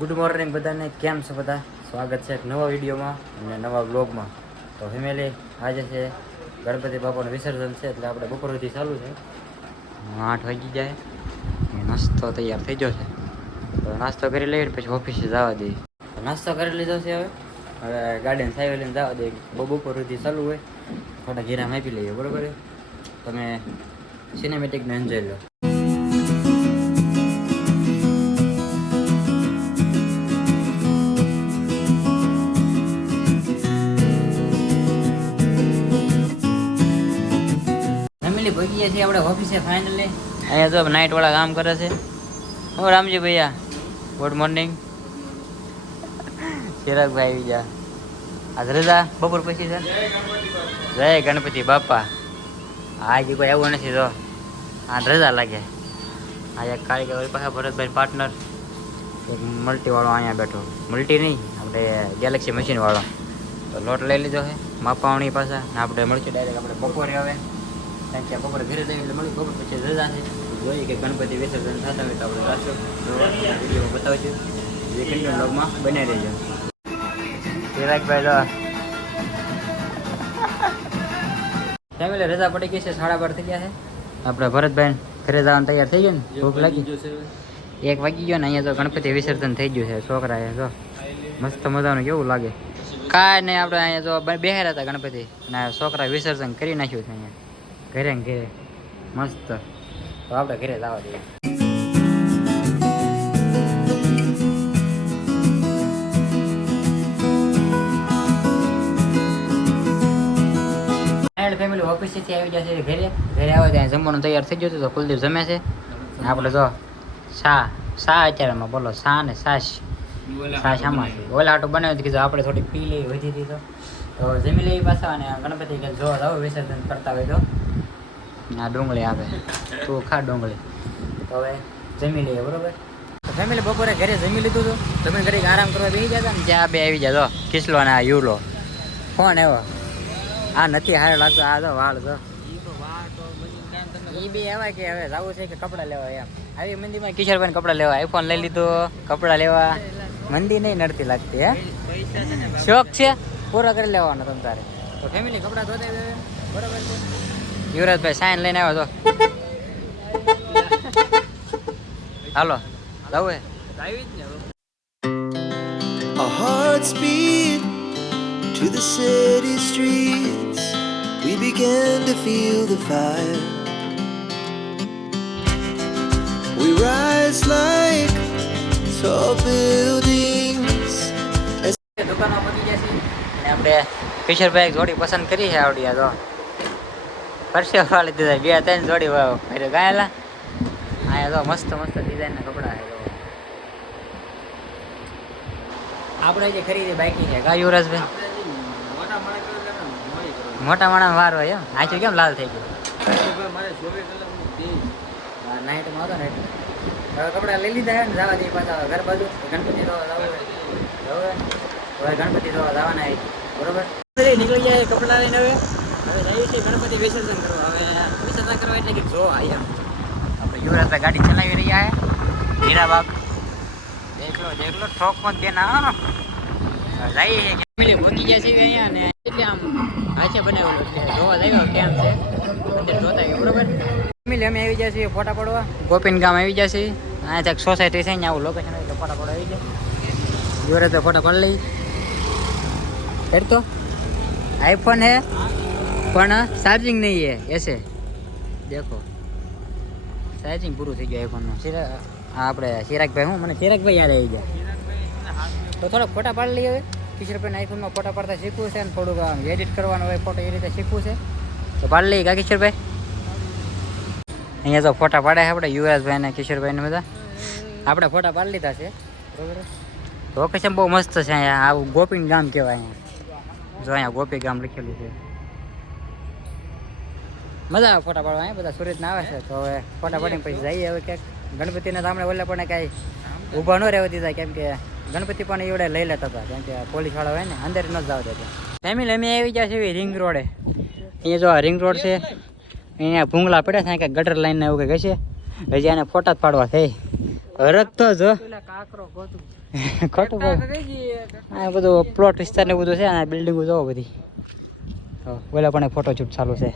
Good morning બધાને, કેમ છો બધા? સ્વાગત છે એક નવા વિડીયોમાં અને નવા બ્લોગમાં. તો ફેમિલી, આજે છે ગણપતિ બાપાનું વિસર્જન છે, એટલે આપણે બપોર સુધી ચાલુ છે. 8 વાગી જાય, નાસ્તો તૈયાર થઈ ગયો છે. તો નાસ્તો કરી લઈએ પછી ઓફિસે જવા દઈએ. નાસ્તો કરી લીધો છે. હવે ગાડીને સાઈડ લઈને જવા દઈએ. બપોર સુધી ચાલુ હોય, થોડા ઘેરા આપી લઈએ. બરોબર, તમે સિનેમેટિકને એન્જોય લો. ભોગીએ છીએ આપણે ઓફિસે ફાઇનલી. અહીંયા તો નાઇટ વાળા કામ કરે છે. ઓ રામજી ભૈયા, ગુડ મોર્નિંગ. ચિરાગભાઈ આવી જા. આજ રજા બપોર પછી છે. જય ગણપતિ બાપા. આજે કોઈ એવું નથી તો આ રજા લાગે. આજે કારીગર પાસે ભરતભાઈ પાર્ટનર એક મલ્ટી વાળો અહીંયા બેઠો. મલ્ટી નહીં, આપણે ગેલેક્સી મશીન વાળો. તો લોટ લઈ લીધો છે માપાવણી પાછા. આપણે મળશું ડાયરેક્ટ આપણે બપોરે. હવે કારણ કે બપોરે ઘરે જઈએ એટલે મળી બપોર પછી રજા છે. જોઈએ કે ગણપતિ વિસર્જન થતા હોય તો આપણે રાખ્યો વિડીયો બતાવશું. જે કન્ટિન્યુ બ્લોગમાં બને રહેજો. ચિરાગભાઈ તો ફેમિલી રજા પડી ગઈ છે, 12:30 થઈ ગયા છે. આપણે ભરતભાઈ ઘરે જવાનું તૈયાર થઈ ગયો ને? ભૂખ લાગી? 1 વાગી ગયો ને. અહીંયા તો ગણપતિ વિસર્જન થઈ ગયું છે. છોકરાએ જો મસ્ત મજાનું કેવું લાગે. કાંઈ નહીં, આપણે અહીંયા તો બેહેરા હતા ગણપતિ અને છોકરા વિસર્જન કરી નાખ્યું છે અહીંયા ઘરે ને ઘરે મસ્ત. તો આપણે ઘરે જવા દઈએ. ફેમિલી ઓફિસથી આવી જશે ઘરે. ઘરે આવે ત્યાં જમવાનું તૈયાર થઈ ગયું હતું. તો કુલદીપ જમે છે. આપણે જો શા અત્યારેમાં બોલો શા ને છાશ આમાં છે. ઓલા આટો બનાવ્યું કીધું આપણે થોડી પી લઈ વધી હતી. તો જમી લઈ પાછા. અને ગણપતિ કે જો જાવ વિસર્જન કરતા હોય તો આ ડુંગળી આવે, તું ખા ડુંગળી. તો હવે જમી લઈએ. બરોબર. તો ફેમિલી બપોરે ઘરે જમી લીધું હતું. જમીન ઘરે આરામ કરવા બેસી ગયા હતા ને ત્યાં બે આવી જાય. તો કિસલો અને આ યુલો કોણ એવો? આ નથી હારે લાગતો. આ તો વાળ તો એ બી એવા કે હવે જવું છે કે કપડાં લેવા. એમ આવી મંદીમાં કિશોરભાઈ કપડાં લેવા. આઈફોન લઈ લીધો, કપડાં લેવા. મંદી નહીં નડતી લાગતી. હે શોખ છે, પૂરો કરી લેવાનો તમ તારે. તો ફેમિલી કપડાં ધોતા બરોબર છે. યુવરાજભાઈ સાઈન લઈને આવ્યો તો. હાલો જવું Our hearts beat to the city streets. We began to feel the fire. We rise like tall buildings. દુકાનમાં પહોંચી ગયા છીએ અને આપણે કિશોરભાઈ જોડી પસંદ કરી છે. આવડી આ તો પરસે વાળી દીધા. 2-3 જોડી ગાયેલા. અહીંયા તો મસ્ત મસ્ત ડિઝાઇનના કપડા છે. આપણે જે ખરીદી બાકી છે કા યુવરાજભાઈ? મોટા માણસ વાર હોય એમ. આચું કેમ લાલ થઈ ગયું? નાઇટમાં હતો ને એટલે હવે કપડા લઈ લીધા ને જવા દઈએ પાછા ઘર બાજુ. ગણપતિ જોવા જવું હવે ગણપતિ જોવા જવાના આવી. બરોબર, નીકળી જાય કપડા લઈને. હવે જઈએ છીએ ગણપતિ વિસર્જન કરવા. હવે વિસર્જન કરવા એટલે કે જો એમ આપણે યુવરાજભાઈ ગાડી ચલાવી રહ્યા છે. હીરાબાગ દેખલો ટ્રોકમાં બે ના જઈએ છીએ. ફેમિલી પહોંચી ગયા છીએ અહીંયા ને એટલે આમ હાચે બનાવેલું એટલે જોવા જઈએ કેમ છે. અંદર જોતા આવ્યું. બરોબર ફેમિલી, અમે આવી ગયા છીએ ફોટા પડવા. ગોપીન ગામ આવી ગયા છીએ. અહીંયા એક સોસાયટી છે ને આવું લોકેશન એટલે ફોટા પડવા આવી જાય. યુવરાજભાઈ ફોટા પડી લઈ. એડ તો આઈફોન હે પણ ચાર્જિંગ નહીં है ऐसे देखो. ચાર્જિંગ પૂરું થઈ ગયું આઈફોનનું. આપણે ચિરાગભાઈ, હું મને ચિરાગભાઈ યાદ આવી ગયા. તો થોડાક ફોટા પાડી લઈએ. હવે કિશોરભાઈને આઈફોનમાં ફોટા પાડતા શીખવું છે ને થોડુંક આમ એડિટ કરવાનું હોય ફોટો એ રીતે શીખવું છે. તો પાડી લઈએ કા કિશોરભાઈ? અહીંયા તો ફોટા પાડે છે આપણે યુવરાજભાઈ અને કિશોરભાઈને બધા. આપણે ફોટા પાડી લીધા છે. બરોબર. લોકેશન બહુ મસ્ત છે. અહીંયા આવું ગોપીન ગામ કહેવાય. અહીંયા જો અહીંયા ગોપી ગામ લખેલું છે. મજા આવે ફોટા પાડવા. બધા સુરતના આવે છે. તો હવે ફોટા પાડીને પછી જઈએ. હવે ક્યાંક ગણપતિને તો આપણે ઓલા પણ કાંઈ ઊભા ન રહેવા દીધા, કેમ કે ગણપતિ પણ એવડે લઈ લેતા હતા. કેમ કે પોલીસ વાળા હોય ને અંદર ન જવા દેતા. ફેમિલી અમે આવી ગયા છે રિંગ રોડે. અહીંયા જો આ રિંગ રોડ છે. અહીંયા ભૂંગળા પડ્યા છે. કંઈક ગટર લાઈન એવું કંઈક હશે. હજી આને ફોટા જ પાડવા થઈ. હરક તો જો કાકરો ગોતું ખોટું બોલ. આ બધું પ્લોટ વિસ્તાર ને બધું છે આ બિલ્ડિંગો જોવો બધી. બોલા પણ ફોટો શૂટ ચાલુ છે.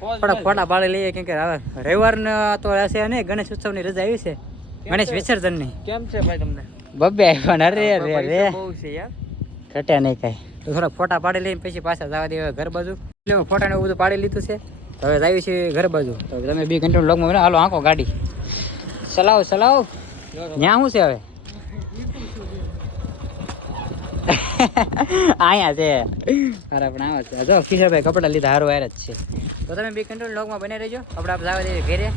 થોડા ફોટા પાડી લઈએ કેમ કે હવે રવિવારનો તો હશે ને ગણેશ ઉત્સવની રજા આવી છે. ગણેશ વિસર્જનની. કેમ છે ભાઈ તમને? બબ્બે આવ્યા અરે રે રે બહુ છે યાર. ઘટ્યા નહીં કાંઈ. તો થોડા ફોટા પાડી લઈને પછી પાછા જવા દે ઘર બાજુ. એટલે ફોટા ને એવું બધું પાડી લીધું છે. તો હવે આવી છે ઘર બાજુ. તો તમે બી કંટ્રોલ લોગમાં હાલો આંકો ગાડી ચલાવો ચલાવો. ત્યાં શું છે હવે? અહીંયા છે અરે પણ આવા છે. જો કિશોરભાઈ કપડાં લીધા હારું હાર જ છે. તો તમે બી કંટ્રોલ લોગમાં બને રહેજો. આપણે જવા દઈએ ઘેરે.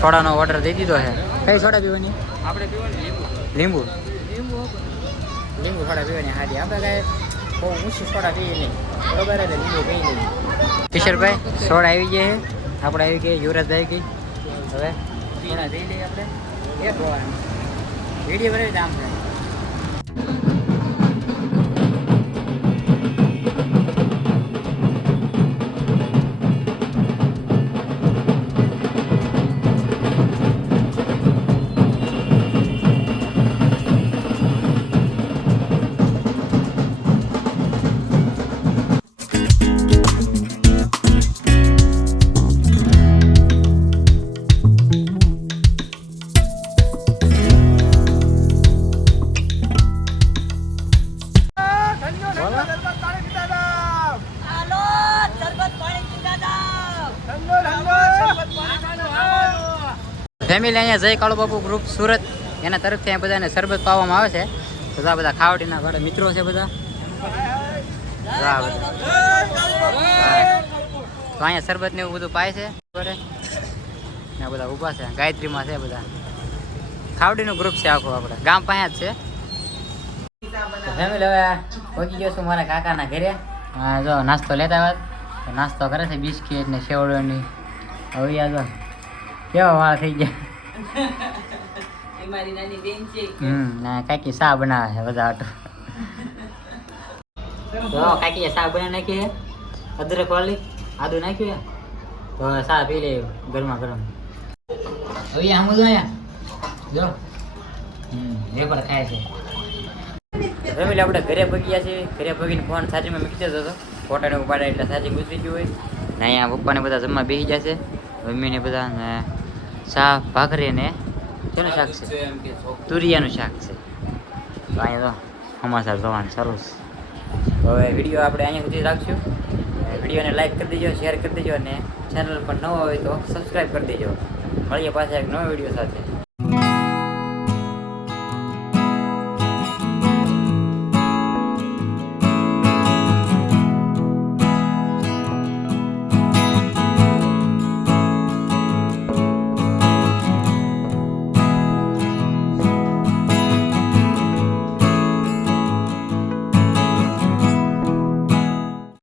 સોડાનો ઓર્ડર દઈ દીધો છે. કઈ સોડા પીવાની? આપણે પીવાનું લીંબુ લીંબુ લીંબુ સોડા પીવાની હારી. આપણે કાંઈ બહુ ઊંચી સોડા પીએ નહીં બરોબર. એટલે લીંબુ પી લઈએ. કિશોરભાઈ સોડા આવી ગઈ છે. આપણે આવી ગઈ યુવરાજભાઈ ગઈ. હવે સોડા દઈ લઈએ આપણે. એક વિડીયો બનાવી આમ છે. ફેમિલી અહીંયા જય કાળુ બાપુ ગ્રુપ સુરત એના તરફથી અહીંયા બધાને શરબત પાવામાં આવે છે. તો આ બધા ખાવટીના બધા મિત્રો છે બધા. તો અહીંયા શરબત ને એવું બધું પાય છે. બરાબર ને બધા ઊભા છે. ગાયત્રીમાં છે બધા. ખાવડીનું ગ્રુપ છે આખું. આપણે ગામ પાસે જ છે. ફેમિલી હવે પહોંચી ગયો છું મારા કાકાના ઘરે. હા જો નાસ્તો લેતા આવ્યા. નાસ્તો કરે છે બિસ્કીટ ને સેવડોની. હવે યાર જો કેવા વાળ થઈ ગયા. ના કાકી શા બનાવે છે બધા આટો. તો કાકી શા બનાવી નાખી છે. અદરક વાળી આદુ નાખ્યું તો શા પી લે ગરમા ગરમ. હવે આમ જો અહીંયા જો એ પણ ખાય છે. ફેમિલી આપણે ઘરે પગ્યા છીએ. ઘરે પગીને ફોન સાચીમાં મૂકી દેતો હતો. ફોટાને ઉપાડે એટલે સાચી ગુજરી ગયું હોય ને. અહીંયા પપ્પાને બધા જમવા બેસી જશે. મમ્મીને બધા ને શાક ભાખરી ને શેનું શાક છે? તુરિયાનું શાક છે. તો અહીંયા તો સમાચાર જોવાનું સારું છે. તો હવે વિડીયો આપણે અહીંયા સુધી રાખશું. વિડીયોને લાઈક કરી દેજો, શેર કરી દેજો અને ચેનલ પર નવો હોય તો સબસ્ક્રાઈબ કરી દેજો. મળીએ પાછા એક નવો વિડીયો સાથે.